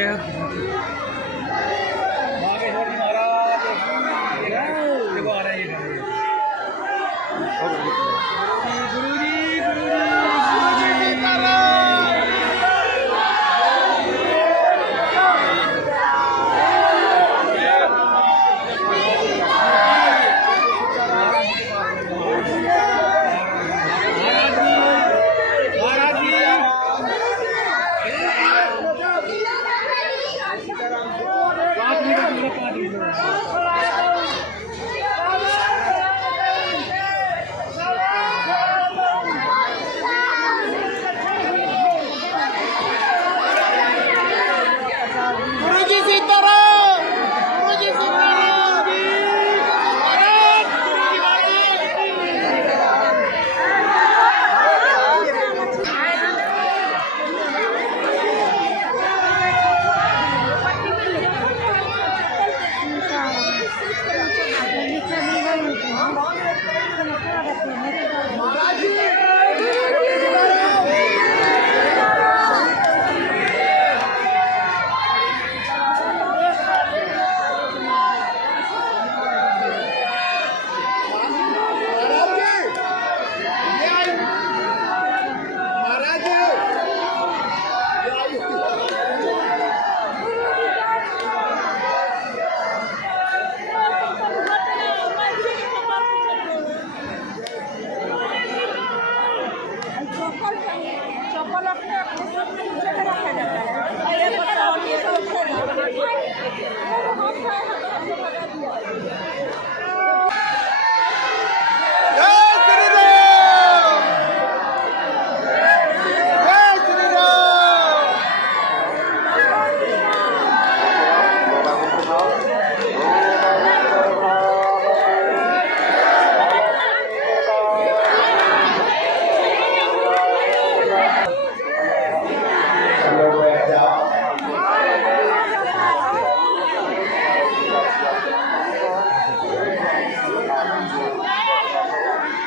जाएगा। देखो आ रहा है ये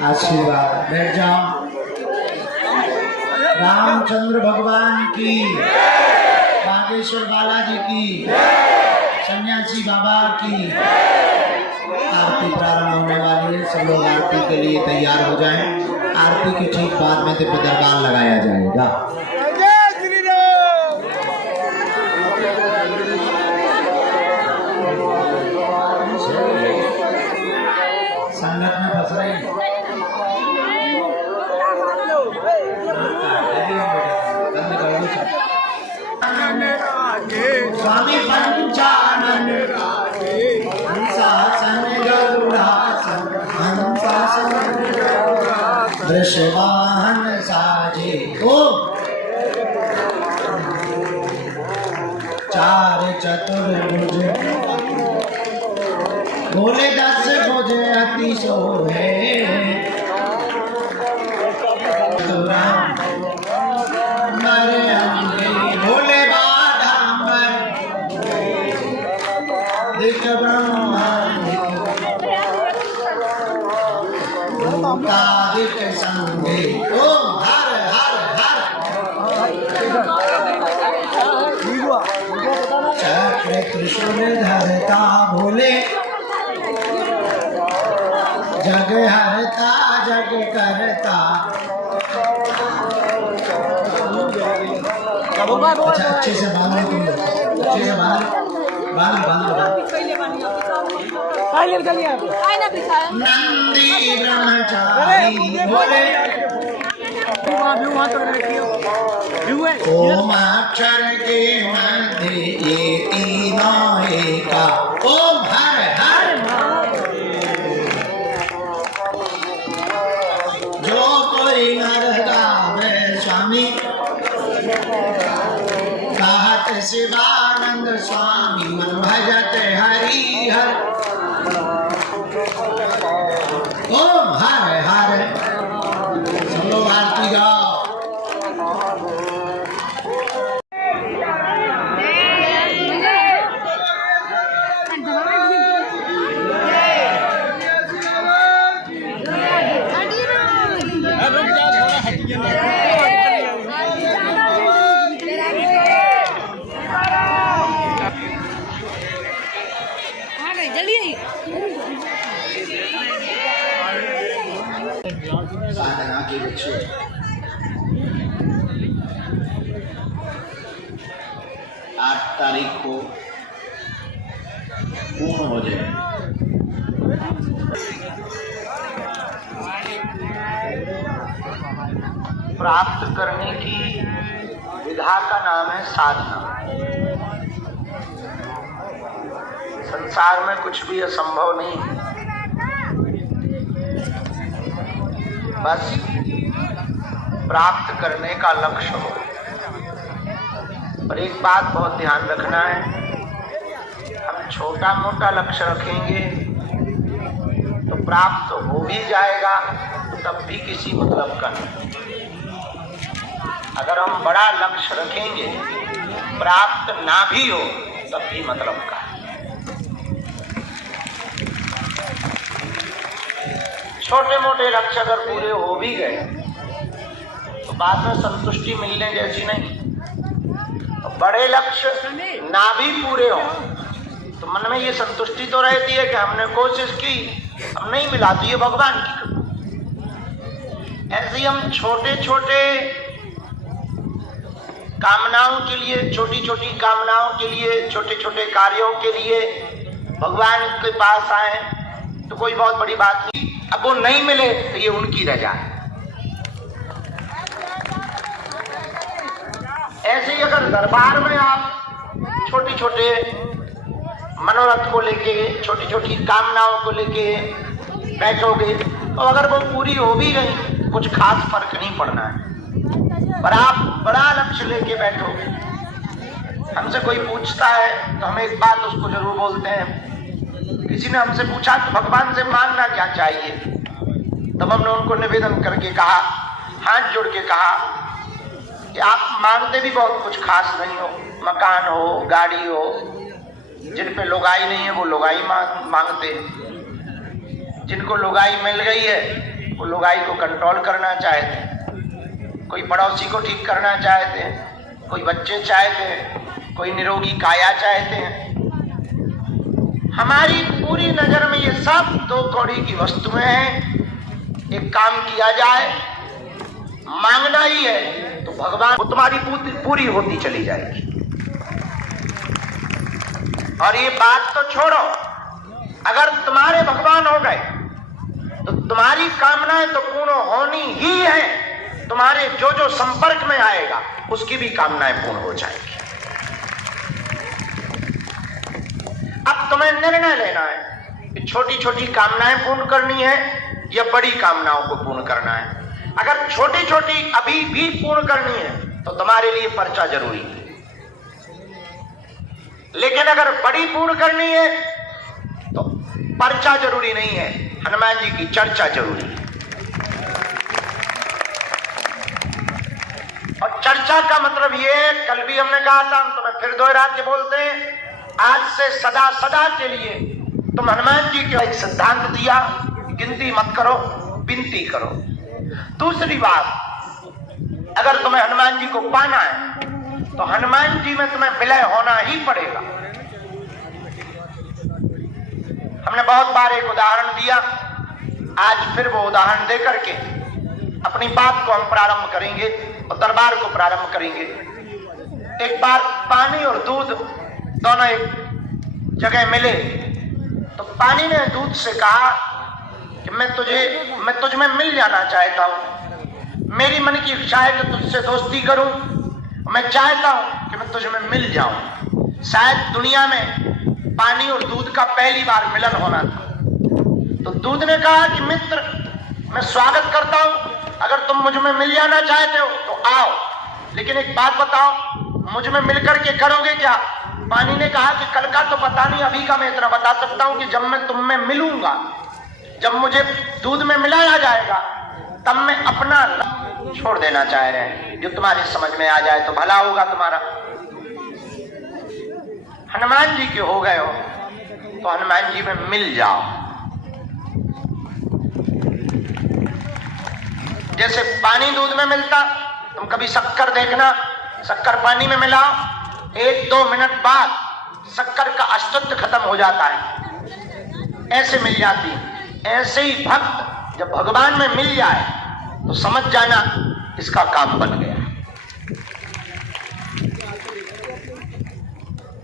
आशीर्वाद। बैठ जाओ। रामचंद्र भगवान की, बागेश्वर बालाजी की, सन्यासी बाबा की। आरती प्रारंभ होने वाली है। सब लोग आरती के लिए तैयार हो जाएं। आरती के ठीक बाद में दिव्य दरबार लगाया जाएगा। संगत में फंस रही स्वामी पंचानन हंसासन गरुड़ासन हंसासन वृषवाहन साजे ओ चार चतुर्भुज बोले 10 भुज अति सोहे भोले बाधाम्बर दिख ब्रह्मादिक संगे ओम हर हर हर चक्र त्रिशूल धरता भोले जग हरता जग करता। अच्छा अच्छे से बांधो तुम लोग, अच्छे से बांधो नंदी ब्रह्मचारी बोले ओम अक्षर के मध्य ये तीनों एका ओम हर हर जो कोई नर गावे स्वामी कहत शिवानंद स्वामी मन भजत हरि हर ओम हर हर। सब लोग आरती गाओ। बच्चे। 8 तारीख को पूर्ण हो जाए। प्राप्त करने की विधा का नाम है साधना। संसार में कुछ भी असंभव नहीं है, बस प्राप्त करने का लक्ष्य हो। और एक बात बहुत ध्यान रखना है, हम छोटा मोटा लक्ष्य रखेंगे तो प्राप्त हो भी जाएगा तो तब भी किसी मतलब का नहीं। अगर हम बड़ा लक्ष्य रखेंगे, प्राप्त ना भी हो तब भी मतलब का। छोटे मोटे लक्ष्य अगर पूरे हो भी गए तो बाद में संतुष्टि मिलने जैसी नहीं। बड़े लक्ष्य ना भी पूरे हो तो मन में ये संतुष्टि तो रहती है कि हमने कोशिश की, अब नहीं मिला तो ये भगवान की कृपा। ऐसे ही हम छोटे छोटे कामनाओं के लिए, छोटी छोटी कामनाओं के लिए, छोटे छोटे कार्यों के लिए भगवान के पास आए तो कोई बहुत बड़ी बात नहीं। अब वो नहीं मिले तो ये उनकी रजा है। ऐसे ही अगर दरबार में आप छोटे छोटे मनोरथ को लेके, छोटी छोटी कामनाओं को लेके बैठोगे तो अगर वो पूरी हो भी गई कुछ खास फर्क नहीं पड़ना है। पर आप बड़ा लक्ष्य लेके बैठोगे, हमसे कोई पूछता है तो हम एक बात उसको जरूर बोलते हैं। किसी ने हमसे पूछा तो भगवान से मांगना क्या चाहिए, तब हमने उनको निवेदन करके कहा, हाथ जोड़ के कहा कि आप मांगते भी बहुत कुछ खास नहीं हो, मकान हो, गाड़ी हो, जिन पे लुगाई नहीं है वो लुगाई मांगते, जिनको लुगाई मिल गई है वो लुगाई को कंट्रोल करना चाहते, कोई पड़ोसी को ठीक करना चाहते हैं, कोई बच्चे चाहते हैं, कोई निरोगी काया चाहते हैं। हमारी पूरी नजर में ये सब 2 कौड़ी की वस्तुएं हैं। एक काम किया जाए, मांगना ही है तो भगवान वो तुम्हारी पूरी होती चली जाएगी। और ये बात तो छोड़ो, अगर तुम्हारे भगवान हो गए तो तुम्हारी कामनाएं तो पूर्ण होनी ही है। तुम्हारे जो जो संपर्क में आएगा उसकी भी कामनाएं पूर्ण हो जाएगी। अब तुम्हें निर्णय लेना है कि छोटी छोटी कामनाएं पूर्ण करनी है या बड़ी कामनाओं को पूर्ण करना है। अगर छोटी छोटी अभी भी पूर्ण करनी है तो तुम्हारे लिए पर्चा जरूरी है, लेकिन अगर बड़ी पूर्ण करनी है तो पर्चा जरूरी नहीं है, हनुमान जी की चर्चा जरूरी है। और चर्चा का मतलब ये है, कल भी हमने कहा था, हम तुम्हें फिर दोहरा के बोलते हैं, आज से सदा सदा के लिए तुम हनुमान जी के एक सिद्धांत दिया, गिनती मत करो, विनती करो। दूसरी बात, अगर तुम्हें हनुमान जी को पाना है तो हनुमान जी में तुम्हें विलय होना ही पड़ेगा। हमने बहुत बार एक उदाहरण दिया, आज फिर वो उदाहरण दे करके अपनी बात को हम प्रारंभ करेंगे और दरबार को प्रारंभ करेंगे। एक बार पानी और दूध दोनों एक जगह मिले तो पानी ने दूध से कहा कि मैं तुझ में मिल जाना चाहता हूं, मेरी मन की इच्छा है कि तुझसे दोस्ती करूं, मैं चाहता हूं कि मैं तुझ में मिल जाऊं। शायद दुनिया में पानी और दूध का पहली बार मिलन होना था। तो दूध ने कहा कि मित्र, मैं स्वागत करता हूं, अगर तुम मुझ में मिल जाना चाहते हो तो आओ, लेकिन एक बात बताओ, मुझ में मिलकर के करोगे क्या? पानी ने कहा कि कल का तो पता नहीं, अभी का मैं इतना बता सकता हूं कि जब मैं तुम में मिलूंगा, जब मुझे दूध में मिलाया जाएगा, तब मैं अपना छोड़ देना चाह रहे हैं, जो तुम्हारी समझ में आ जाए तो भला होगा तुम्हारा। हनुमान जी के हो गए हो तो हनुमान जी में मिल जाओ। जैसे पानी दूध में मिलता, तुम कभी शक्कर देखना, शक्कर पानी में मिलाओ, 1-2 मिनट बाद शक्कर का अस्तित्व खत्म हो जाता है, ऐसे मिल जाती। ऐसे ही भक्त जब भगवान में मिल जाए तो समझ जाना इसका काम बन गया।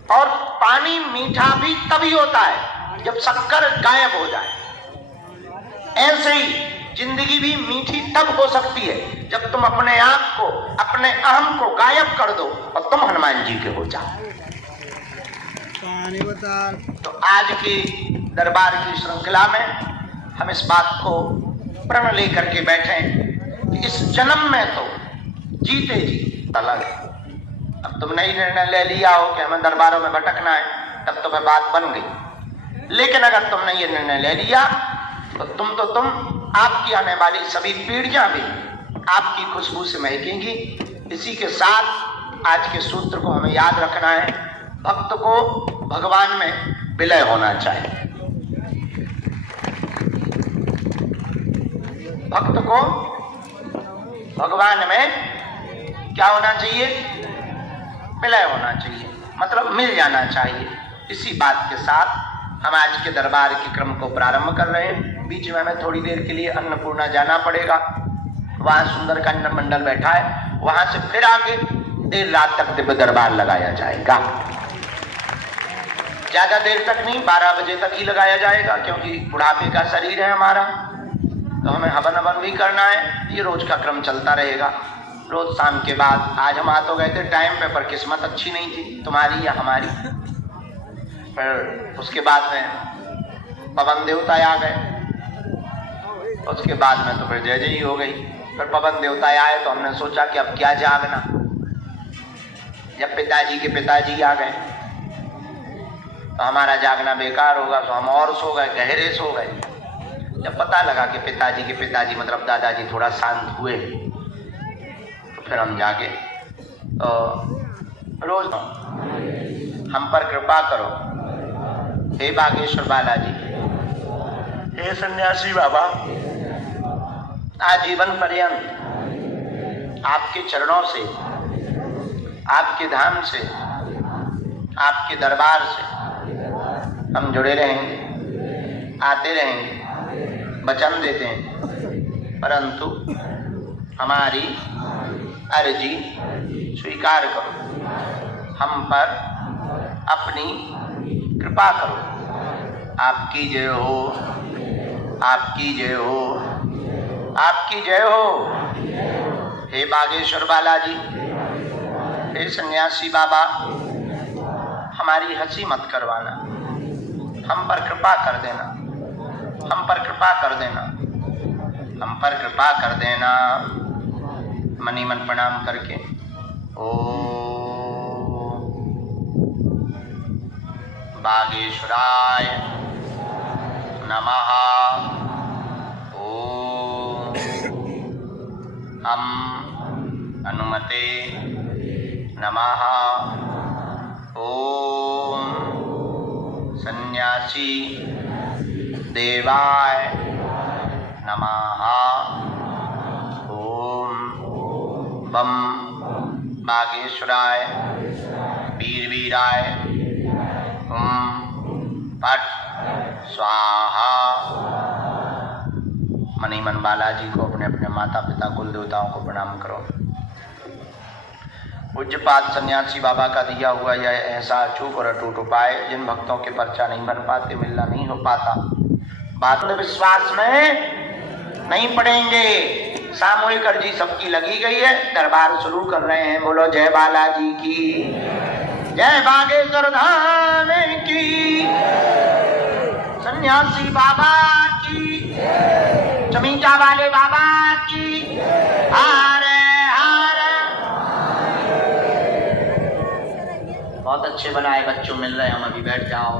और पानी मीठा भी तभी होता है जब शक्कर गायब हो जाए। ऐसे ही जिंदगी भी मीठी तब हो सकती है जब तुम अपने आप को, अपने अहम को गायब कर दो और तुम हनुमान जी के हो जाओ। तो आज की दरबार की श्रृंखला में हम इस बात को प्रण लेकर के बैठे कि इस जन्म में तो जीते जी अलग है। अब तुमने ही निर्णय ले लिया हो कि हमें दरबारों में भटकना है, तब तो वह बात बन गई। लेकिन अगर तुमने ये निर्णय ले लिया तो तुम आपकी आने वाली सभी पीढ़ियां भी आपकी खुशबू से महकेंगी। इसी के साथ आज के सूत्र को हमें याद रखना है, भक्त को भगवान में विलय होना चाहिए। भक्त को भगवान में क्या होना चाहिए? विलय होना चाहिए, मतलब मिल जाना चाहिए। इसी बात के साथ हम आज के दरबार के क्रम को प्रारंभ कर रहे हैं। बीच में हमें थोड़ी देर के लिए अन्नपूर्णा जाना पड़ेगा, वहां सुंदरकांड मंडल बैठा है, वहां से फिर आगे देर रात तक दिव्य दरबार लगाया जाएगा। ज्यादा देर तक नहीं, 12 बजे तक ही लगाया जाएगा, क्योंकि बुढ़ापे का शरीर है हमारा, तो हमें हवन हवन भी करना है। ये रोज का क्रम चलता रहेगा। रोज शाम के बाद, आज हम आ तो गए थे टाइम पे, पर किस्मत अच्छी नहीं थी तुम्हारी या हमारी। फिर उसके बाद में पवन देवता आ गए, उसके बाद में तो फिर जय जय ही हो गई। फिर पवन देवता आए तो हमने सोचा कि अब क्या जागना। जब पिताजी के पिताजी आ गए तो हमारा जागना बेकार होगा, तो हम और सो गए, गहरे सो गए। जब पता लगा कि पिताजी के पिताजी मतलब दादाजी थोड़ा शांत हुए तो फिर हम जागे। तो रोज हम पर कृपा करो हे बागेश्वर बालाजी, हे सन्यासी बाबा, आजीवन पर्यंत आपके चरणों से, आपके धाम से, आपके दरबार से हम जुड़े रहेंगे, आते रहेंगे, वचन देते हैं। परंतु हमारी अर्जी स्वीकार करो, हम पर अपनी कृपा करो। आपकी जय हो, आपकी जय हो, आपकी जय हो। हे बागेश्वर बालाजी, हे सन्यासी बाबा, हमारी हंसी मत करवाना, हम पर कृपा कर देना, हम पर कृपा कर देना, हम पर कृपा कर देना। मनी मन प्रणाम करके ओम बागेश्वराय नमः। ओम हम हनुमते नमः। ओम सन्यासी देवाय नमः। ओम बम बागेश्वराय वीरवीराय पट स्वाहा। मनीमन बालाजी को, अपने अपने माता पिता कुल देवताओं को प्रणाम करो। पूज्यपाद सन्यासी बाबा का दिया हुआ यह ऐसा अचूक और अटूट उपाय, जिन भक्तों के पर्चा नहीं बन पाते, मिलना नहीं हो पाता, बात में विश्वास में नहीं पड़ेंगे। सामूहिक अर्जी सबकी लगी गई है, दरबार शुरू कर रहे हैं। बोलो जय बालाजी की, जय बागेश्वर धाम की, सन्यासी बाबा की, चमीचा वाले बाबा की। हारे हारे। बहुत अच्छे बनाए, बच्चों मिल रहे हैं, हम अभी बैठ जाओ।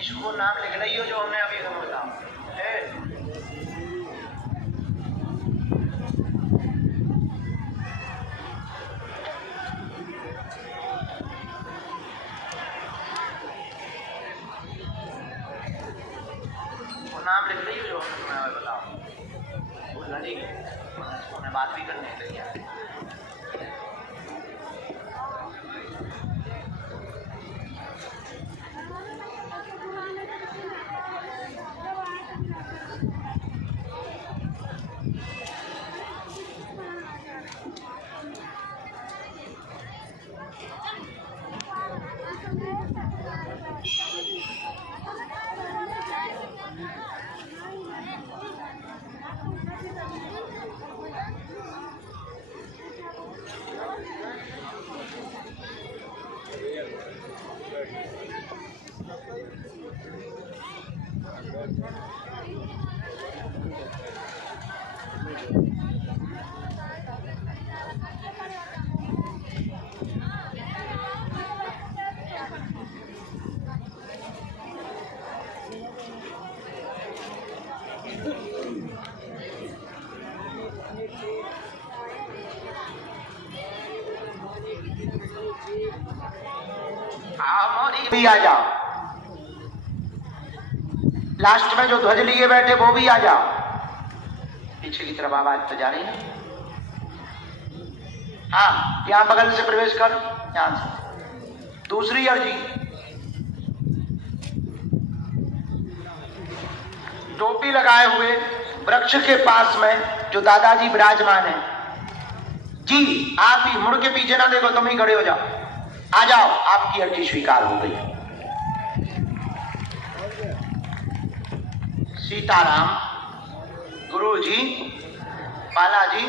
इसको नाम लिख रही हो जो हमने अभी बताओ। नाम लिख रही हो जो हमने तुम्हें बताओ। भूल नहीं, हमें बात भी करनी चाहिए। भी आ जाओ। लास्ट में जो ध्वज लिए बैठे वो भी आ जाओ। पीछे की तरफ आवाज तो जा रही है। हाँ, यहां बगल से प्रवेश कर, यहां से। दूसरी अर्जी, टोपी लगाए हुए वृक्ष के पास में जो दादाजी विराजमान है जी, आप ही मुड़ के पीछे ना देखो, तुम ही खड़े हो जाओ। आ जाओ, आपकी अर्जी स्वीकार हो गई। सीताराम, गुरुजी, बालाजी,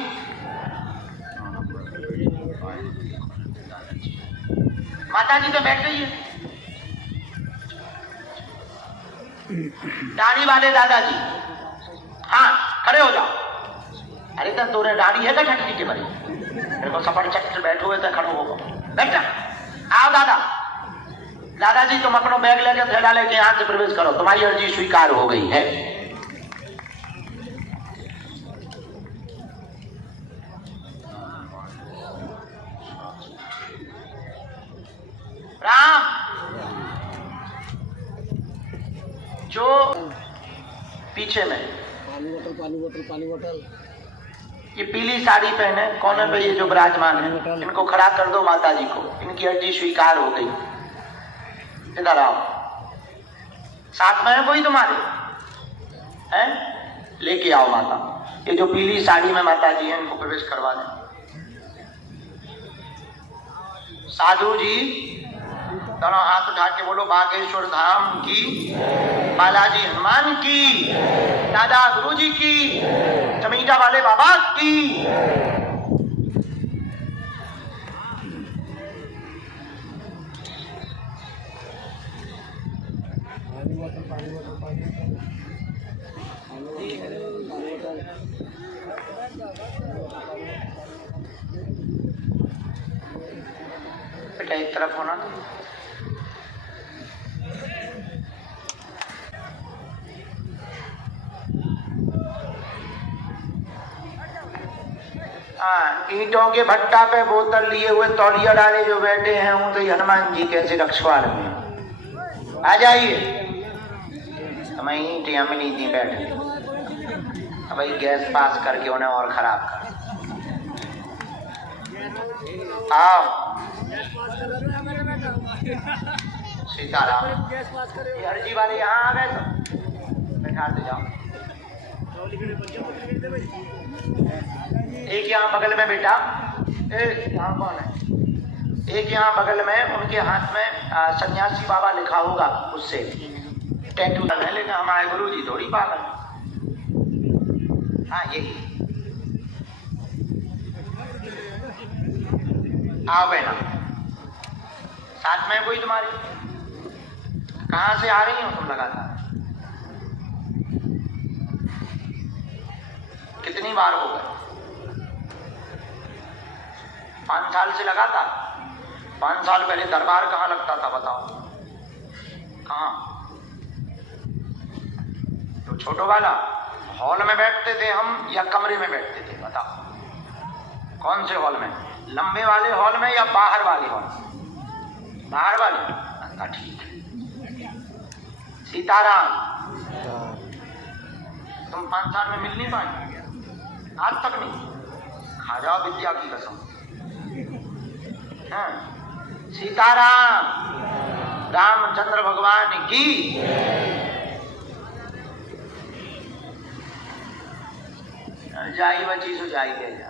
माताजी तो बैठ गई है। दाढ़ी वाले दादाजी, हाँ खड़े हो जाओ। अरे तो तोरे दाढ़ी है क्या ठटकी के बड़ी? मेरे को सफर चक्र बैठो हुए तो खड़ो हो बैठ जा। आओ दादा, दादाजी तुम अपना बैग लेकर थैला लेके यहाँ से प्रवेश करो, तुम्हारी अर्जी स्वीकार हो गई है। राम, जो पीछे में पानी बोतल ये पीली साड़ी पहने कोने पे ये जो विराजमान है, इनको खड़ा कर दो माता जी को, इनकी अर्जी स्वीकार हो गई। इधर आओ, साथ में है कोई तुम्हारे? हैं? लेके आओ माता, ये जो पीली साड़ी में माता जी है इनको प्रवेश करवा दें। साधु जी दोनों हाथ उठा के बोलो बागेश्वर धाम की, बालाजी हनुमान की, दादा गुरुजी की, चमीटा वाले बाबा की। बेटा एक तरफ होना। ईंटों के भट्टा पे बोतल लिए हुए तौलिया डाले जो बैठे हैं वो तो हनुमान जी कैसे रखवाड़ में। आ जाइए, हमें ईंटियां मिली थी बैठे, अब भाई गैस पास करके उन्हें और खराब कर। आओ सीताराम, अर्जी वाले यहाँ आ गए तो बैठा दे जाओ। एक यहाँ बगल में बेटा, यहाँ कौन है? एक यहाँ बगल में, उनके हाथ में सन्यासी बाबा लिखा होगा, उससे टैटू है, लेकिन हमारे गुरु जी थोड़ी पागल। हाँ यही। आओ बहना, साथ में कोई तुम्हारी? कहाँ से आ रही हो तुम लगातार? कितनी बार हो गए? 5 साल से लगातार? 5 साल पहले दरबार कहाँ लगता था बताओ? कहाँ? तो छोटो वाला हॉल में बैठते थे हम या कमरे में बैठते थे बताओ? कौन से हॉल में? लंबे वाले हॉल में या बाहर वाले हॉल? बाहर वाले? अच्छा ठीक है। सीताराम, तुम 5 साल में मिल नहीं पाए? आज तक नहीं? खा जाओ विद्या की कसम। हाँ। सीताराम, रामचंद्र भगवान की। जाई बची सो जाई गए जा।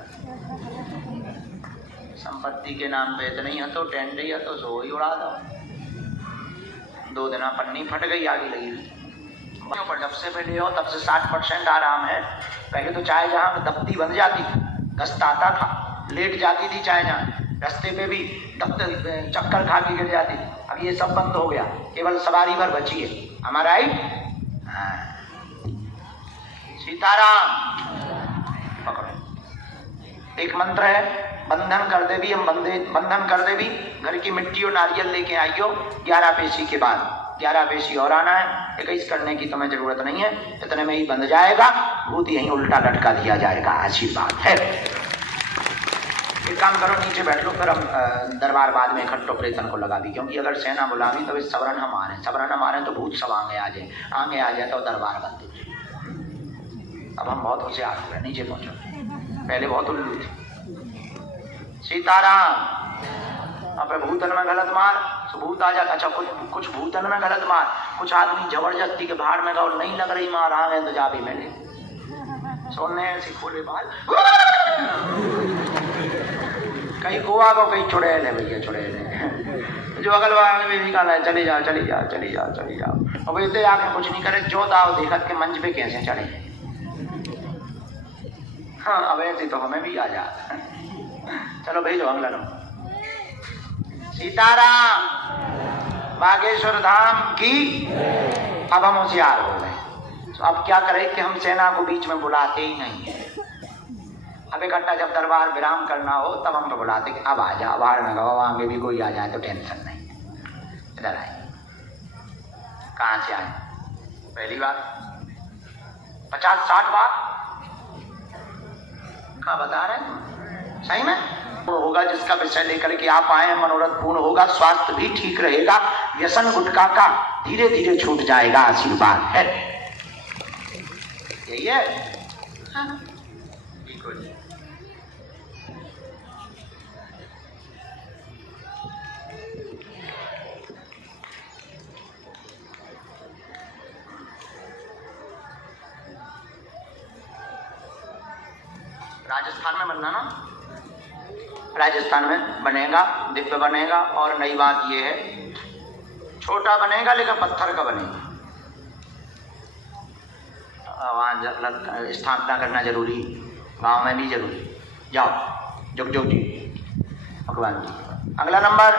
संपत्ति के नाम पे इतनी है तो टेंट ही है तो सो ही उड़ा दो। 2 दिन पन्नी फट गई, आगे लगी पर जब से पहले हो तब से 60% आराम है। पहले तो चाय जहाँ दफ्ती बन जाती थी, दस्त आता था, लेट जाती थी चाय जहाँ, रास्ते पे भी चक्कर खा के गिर जाती थी। अब ये सब बंद हो गया, केवल सवारी भर बची है। हमारा राइट? सीताराम, पकड़ो। एक मंत्र है, बंधन कर दे भी, हम बंधन कर दे भी। घर की मिट्टी और नारियल लेके आइयो 11 पेशी के बाद। 11 पेशी और आना है, 21 करने की तुम्हें जरूरत नहीं है, इतने में ही बंध जाएगा। भूत यहीं उल्टा लटका दिया जाएगा। आशीर्वाद है। एक काम करो, नीचे बैठ लो, फिर हम दरबार बाद में इकट्ठो प्रेतन को लगा दी, क्योंकि अगर सेना बुलावी तो सबरन हम आ रहे हैं, सबरन हम आ रहे हैं तो भूत सब आगे आ जाए तो दरबार बंद हो जाए। अब हम बहुत होशियार हो गए, नीचे पहुंचो, पहले बहुत उल्लू थे। सीताराम। अब भूतन में गलत मार, भूत आ जाता। अच्छा, कुछ भूतन में गलत मार, कुछ आदमी जबरदस्ती के भाड़ में गौ नहीं लग रही मार, आ गए तो जा भी मिले सोने ऐसे खोले बाल। कहीं गोवा को कहीं चुड़ैल है भैया, चुड़ैल है। जो अगल वाले में भी कहना है चली जाओ चली जाओ चली जाओ चली जाओ। अब इतने आके कुछ नहीं करे, जो दाव देखत के मंच पे कैसे चढ़े। हाँ, अब ऐसे तो हमें भी आ जाता। चलो भेजो अगला नंबर। सीताराम। बागेश्वर धाम की। अब हम होशियार हो गए, तो अब क्या करें कि हम सेना को बीच में बुलाते ही नहीं है। अब इकट्ठा जब दरबार विराम करना हो तब हम तो बुलाते कि अब आ जाओ, बाहर में गो, आगे भी कोई आ जाए तो टेंशन नहीं है। इधर आए। कहाँ से आए? पहली बार 50-60 बार क्या बता रहे हैं? सही में होगा जिसका विषय लेकर के आप आए, मनोरथ पूर्ण होगा, स्वास्थ्य भी ठीक रहेगा, व्यसन गुटखा का धीरे धीरे छूट जाएगा। आशीर्वाद है, यही है। ठीक हो जी। राजस्थान में बनना ना, राजस्थान में बनेगा, दिव्य बनेगा। और नई बात यह है, छोटा बनेगा लेकिन पत्थर का बनेगा। वहाँ स्थापना करना जरूरी, गांव में भी जरूरी। जाओ जुग जुग जी भगवान जी। अगला नंबर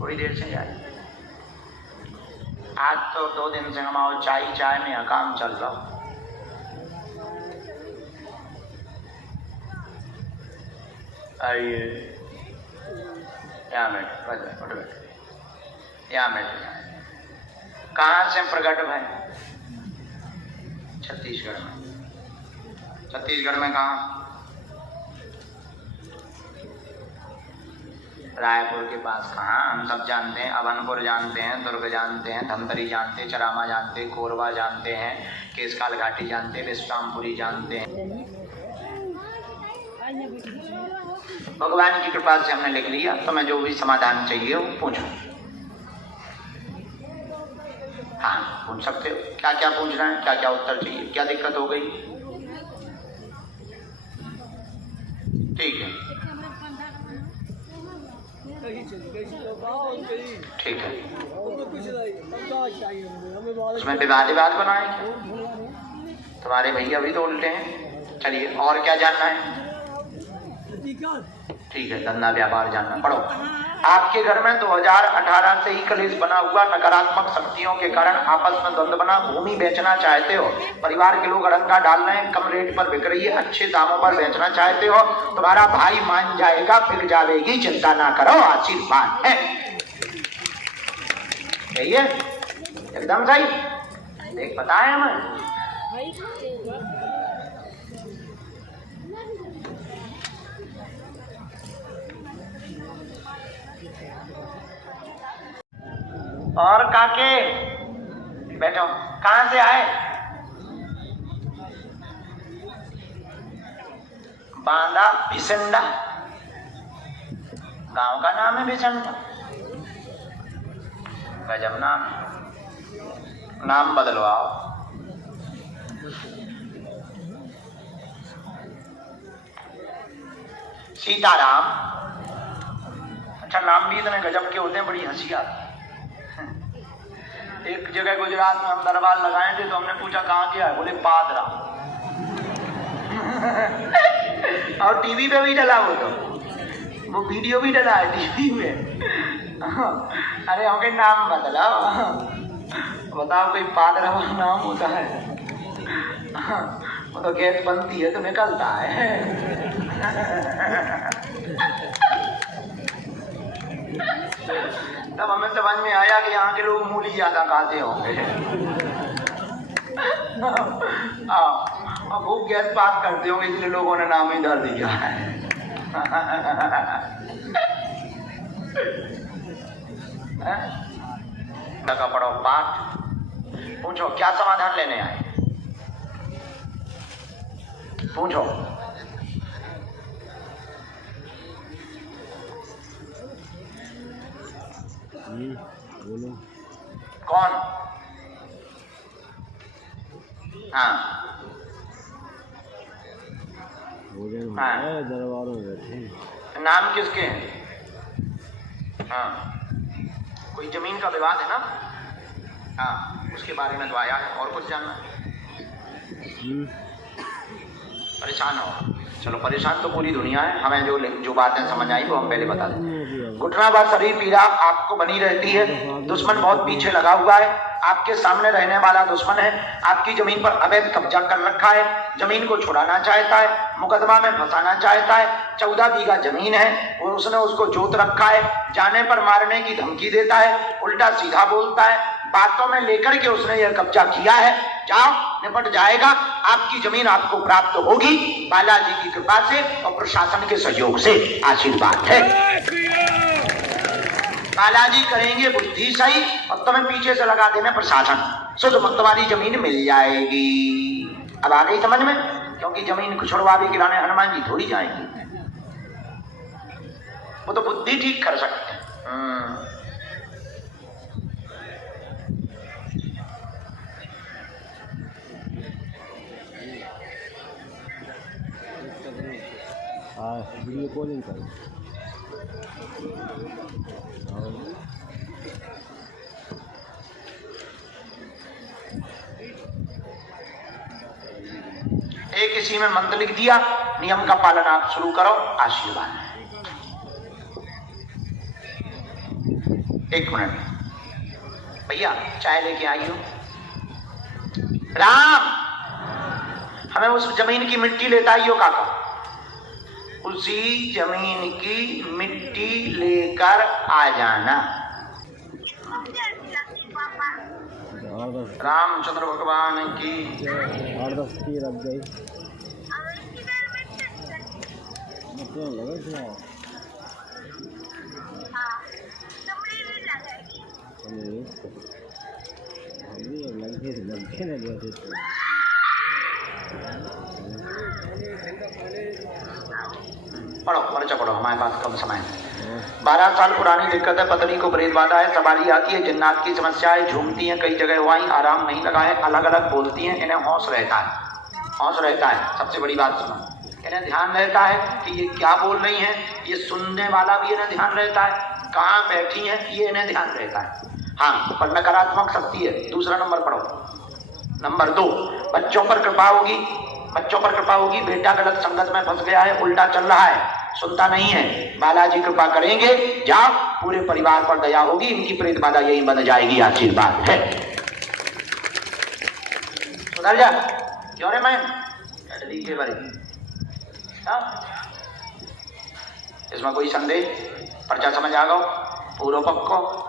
थोड़ी देर से जाए। आज तो 2 दिन से हम चाय में काम चल रहा। आइए यहाँ बैठ, यहाँ बैठ। कहाँ से प्रकट भाई? छत्तीसगढ़ में। छत्तीसगढ़ में कहाँ? रायपुर के पास। कहाँ? हम सब जानते हैं, अभनपुर जानते हैं, दुर्ग जानते हैं, धमतरी जानते हैं, चरामा जानते हैं, कोरबा जानते हैं, केसकाल घाटी जानते हैं, विश्रामपुरी जानते हैं। भगवान की कृपा से हमने लिख लिया, तो मैं जो भी समाधान चाहिए वो पूछूं। हाँ, पूछ सकते हो। क्या क्या पूछना है, क्या क्या उत्तर चाहिए, क्या दिक्कत हो गई? ठीक है, ठीक है। उसमें विवाद बनाए। तुम्हारे भैया भी तो उल्टे हैं। चलिए, और क्या जानना है? ठीक है, धंधा व्यापार जानना। पढ़ो। आपके घर में 2018 से ही कलेश बना हुआ, नकारात्मक शक्तियों के कारण आपस में द्वंद्व बना, भूमि बेचना चाहते हो, परिवार के लोग अड़ंगा डाल रहे हैं, कम रेट पर बिक रही है, अच्छे दामों पर बेचना चाहते हो, तुम्हारा भाई मान जाएगा, बिक जाएगी, चिंता ना करो, आशीर्वाद है। यही है, एकदम सही। देख बताए हमें। और काके बैठो। कहाँ से आए? बांदा भिसंडा गांव का नाम है। भिसंडा गजब नाम, नाम बदलवाओ। सीताराम। अच्छा, नाम भी इतने गजब के होते हैं, बड़ी हंसी आती है। एक जगह गुजरात में हम दरबार लगाए थे, तो हमने पूछा कहाँ के आए? बोले पादरा। और टीवी पे भी डला वो वीडियो भी डला है टीवी में। अरे हमके नाम बदला। बताओ, कोई पादरा नाम होता है? वो तो गैस बनती है तो निकलता है। तब हमें समझ में आया कि यहाँ के लोग मूली ज्यादा खाते होंगे। अब वो गैस पास करते होंगे इसलिए लोगों ने नाम ही धर दिया है। का पढ़ो पाठ, पूछो क्या समाधान लेने आए, पूछो। बोलो। कौन? हाँ हाँ, दरबारों में बैठे। नाम किसके हैं? हाँ, कोई जमीन का विवाद है ना? हाँ, उसके बारे में तो आया है, और कुछ जानना है? परेशान हो? चलो, परेशान तो पूरी दुनिया है, हमें जो बातें समझ आई वो हम पहले बता दें। घुटना भर शरीर पीड़ा आपको बनी रहती है, दुश्मन बहुत पीछे लगा हुआ है, आपके सामने रहने वाला दुश्मन है, आपकी जमीन पर अवैध कब्जा कर रखा है, जमीन को छुड़ाना चाहता है, मुकदमा में फंसाना चाहता है, 14 बीघा जमीन है और उसने उसको जोत रखा है, जाने पर मारने की धमकी देता है, उल्टा सीधा बोलता है, बातों में लेकर के उसने यह कब्जा किया है। जाओ, निपट जाएगा, आपकी जमीन आपको प्राप्त होगी बालाजी की कृपा से और प्रशासन के सहयोग से, आशीर्वाद है। बालाजी करेंगे बुद्धि सही और तुम्हें पीछे से लगा देना प्रशासन, सो तुम्हारी जमीन मिल जाएगी। अब आ गई समझ में? क्योंकि जमीन को छुड़वा भी गिराने हनुमान जी थोड़ी जाएंगे, वो तो बुद्धि ठीक कर सकते हैं। वीडियो कॉलिंग कर। एक इसी में मंत्र लिख दिया, नियम का पालन आप शुरू करो, आशीर्वाद है। एक मिनट भैया, चाय लेके आई हो। राम, हमें उस जमीन की मिट्टी लेता आई हो काका, उसी जमीन की मिट्टी लेकर आ जाना। रामचंद्र भगवान की 8-10 की रख गई। पढ़ो पर्चा पढ़ो, हमारे पास कम समय है। 12 साल पुरानी दिक्कत है, पत्नी को प्रेत बाधा है, सवारी आती है, जिन्नात की समस्या है, झूमती हैं कई जगह, वहीं आराम नहीं लगा है, अलग अलग बोलती हैं, इन्हें होश रहता है। सबसे बड़ी बात सुनो, इन्हें ध्यान रहता है कि ये क्या बोल रही हैं, ये सुनने वाला भी इन्हें ध्यान रहता है, कहाँ बैठी हैं ये इन्हें ध्यान रहता है। हाँ, पर नकारात्मक शक्ति है। दूसरा नंबर पढ़ो। नंबर 2, बच्चों पर कृपा होगी। बेटा गलत संगत में फंस गया है, उल्टा चल रहा है, सुनता नहीं है, बालाजी कृपा करेंगे, जाओ, पूरे परिवार पर दया होगी, इनकी प्रेत बाधा यही बन जाएगी, आशीर्वाद है। सुधर जा, क्यों रे मैं के बारे इसमें कोई संदेह? पर्चा समझ आ गो पूरो पक्को?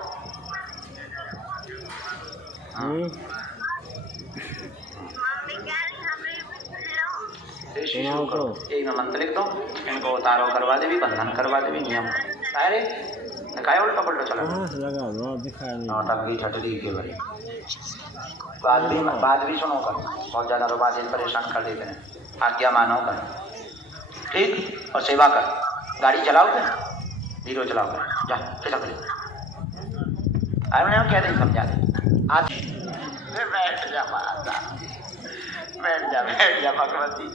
शुरू करो, यही मैं मंत्र लिख दो, इनको उतारो करवा देवी, बंधन करवा देवी, नियम। अरे काय उल्टा पलटा चला नौटंकी छटरी के बड़ी बात भी सुनो कर, बहुत ज्यादा तो बात परेशान कर देते हैं, आज्ञा मानो कर, ठीक, और सेवा कर। गाड़ी चलाओगे, धीरे चलाओगे, जा फिर अरे मैंने क्या नहीं समझा दे। आज बैठ जा भगवती।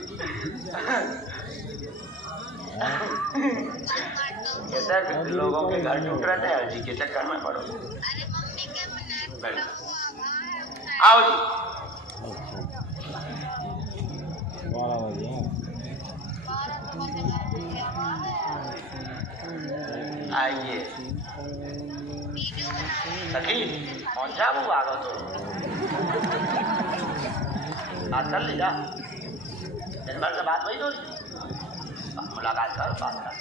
कैसे लोगों के घर टूट रहे थे, अर्जी के चक्कर में पड़ो। आओ जी, आइए सखी, पहुंचा वो आ गो तो बात कर ले जा, दिन भर से बात वही तो मुलाकात कर, बात कर।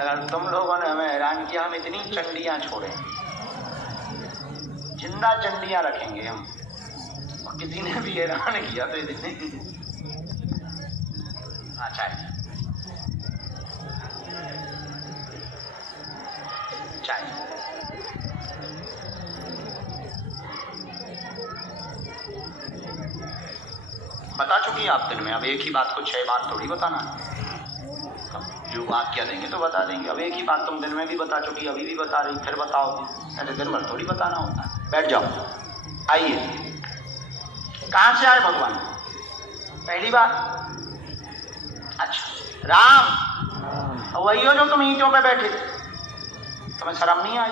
अगर तुम लोगों ने हमें हैरान किया, हम इतनी चंडियां छोड़े, जिंदा चंडियां रखेंगे हम। और किसी ने भी हैरान किया तो इतनी अच्छा है। चाय बता चुकी आप दिन में, अब एक ही बात को 6 बार थोड़ी बताना। अब जो बात क्या देंगे तो बता देंगे। अब एक ही बात तुम दिन में भी बता चुकी, अभी भी बता रही, फिर बताओगी। ऐसे दिन भर थोड़ी बताना होता है। बैठ जाओ, आइए। कहाँ से आए भगवान? पहली बार? अच्छा, राम वही हो जो तुम ईंटों पे बैठे थे, तुम्हें शर्म नहीं आई?